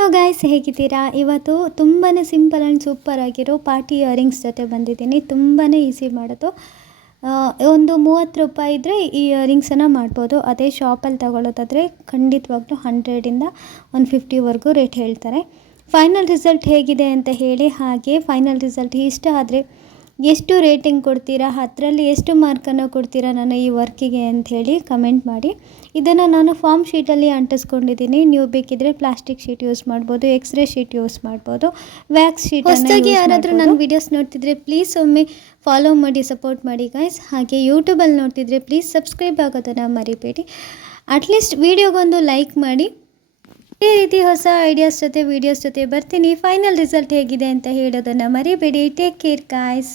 Hello guys, ಹೇಗಿದ್ದೀರಾ? ಇವತ್ತು ತುಂಬಾ ಸಿಂಪಲ್ ಆ್ಯಂಡ್ ಸೂಪರ್ ಆಗಿರೋ ಪಾರ್ಟಿ ಇಯರಿಂಗ್ಸ್ ಜೊತೆ ಬಂದಿದ್ದೀನಿ. ತುಂಬಾ ಈಸಿ ಮಾಡೋದು. ಒಂದು 30 ರೂಪಾಯಿ ಇದ್ದರೆ ಈ ಇಯರಿಂಗ್ಸನ್ನು ಮಾಡ್ಬೋದು. ಅದೇ ಶಾಪಲ್ಲಿ ತಗೊಳ್ಳೋದಾದರೆ ಖಂಡಿತವಾಗ್ಲೂ 100ಇಂದ 150ವರೆಗೂ ರೇಟ್ ಹೇಳ್ತಾರೆ. ಫೈನಲ್ ರಿಸಲ್ಟ್ ಹೇಗಿದೆ ಅಂತ ಹೇಳಿ, ಹಾಗೆ ಫೈನಲ್ ರಿಸಲ್ಟ್ ಇಷ್ಟ ಆದರೆ ಎಷ್ಟು ರೇಟಿಂಗ್ ಕೊಡ್ತೀರಾ, 10ರಲ್ಲಿ ಎಷ್ಟು ಮಾರ್ಕನ್ನು ಕೊಡ್ತೀರಾ ನನ್ನ ಈ ವರ್ಕಿಗೆ ಅಂಥೇಳಿ ಕಮೆಂಟ್ ಮಾಡಿ. ಇದನ್ನು ನಾನು ಫಾರ್ಮ್ ಶೀಟಲ್ಲಿ ಅಂಟಿಸ್ಕೊಂಡಿದ್ದೀನಿ. ನೀವು ಬೇಕಿದ್ದರೆ ಪ್ಲಾಸ್ಟಿಕ್ ಶೀಟ್ ಯೂಸ್ ಮಾಡ್ಬೋದು, ಎಕ್ಸ್ರೇ ಶೀಟ್ ಯೂಸ್ ಮಾಡ್ಬೋದು, ವ್ಯಾಕ್ಸ್ ಶೀಟ್. ಹೊಸದಾಗಿ ಯಾರಾದರೂ ನನ್ನ ವೀಡಿಯೋಸ್ ನೋಡ್ತಿದ್ರೆ ಪ್ಲೀಸ್ ಒಮ್ಮೆ ಫಾಲೋ ಮಾಡಿ, ಸಪೋರ್ಟ್ ಮಾಡಿ ಗೈಸ್. ಹಾಗೆ ಯೂಟ್ಯೂಬಲ್ಲಿ ನೋಡ್ತಿದ್ರೆ ಪ್ಲೀಸ್ ಸಬ್ಸ್ಕ್ರೈಬ್ ಆಗೋದನ್ನು ಮರಿಬೇಡಿ. ಅಟ್ಲೀಸ್ಟ್ ವೀಡಿಯೋಗೊಂದು ಲೈಕ್ ಮಾಡಿ. ಈ ರೀತಿ ಹೊಸ ಐಡಿಯಾಸ್ ಜೊತೆ ವೀಡಿಯೋಸ್ ಜೊತೆ ಬರ್ತೀನಿ. ಫೈನಲ್ ರಿಸಲ್ಟ್ ಹೇಗಿದೆ ಅಂತ ಹೇಳೋದನ್ನು ಮರಿಬೇಡಿ. Take care guys.